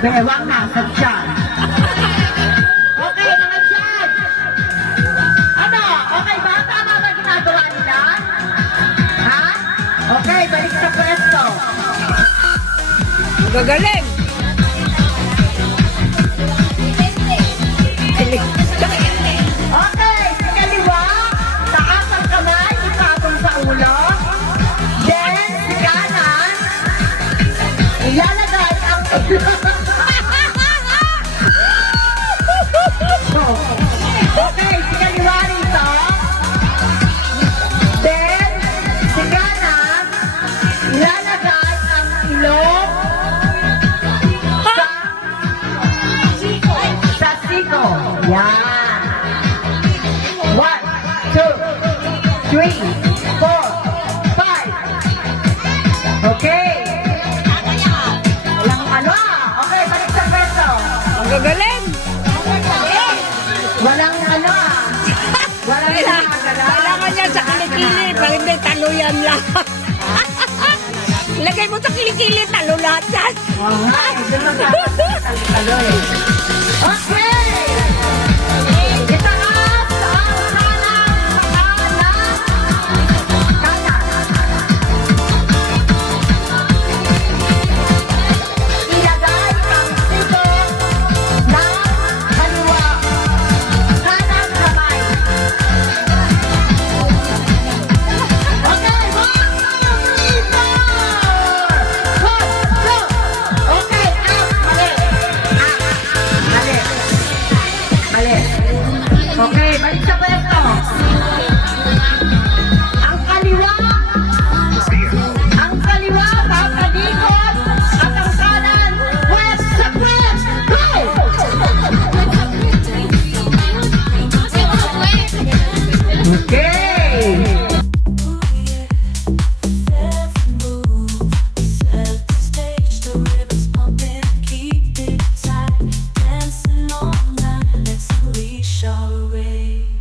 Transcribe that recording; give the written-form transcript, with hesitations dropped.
bewang nasa tiyan. Okay, mga judge. Ano? Okay ba? Tama ba ginagawa nila? Ha? Okay, balik sa pwesto. Gagaling! Okay, sa kaliwa, taas ang kamay, ipatong sa ulo. Then, sa kanan, ilalagay ang Okay, sa kaliwa rito. Then, sa kanan, ilalagay ang ilong sa siko. Yan. 1, 2, 3, 4, 5. Okay. Walang ano ah. Okay, balik sa pwesto. Ang gagaling! Walang ano ah. Walang Kailangan niya sa kilikili, pag hindi taluyan lang. Lagay mo sa kilikili, talo lahat yan. Okay! Itaas ang kanan kanan. Ilagay ang siko ng kaliwa. Kanang kamay. Okay, 1, 2, 3, 4. 1, 2. Okay, mali. Mali. Mali. Okay, balik sa pwesto. Ang kaliwa, papadikot, at ang kanan, west sa west. Go! Okay. Set the stage, the rhythm's pumping, keep it tight, dancing all night. Let's unleash our rage.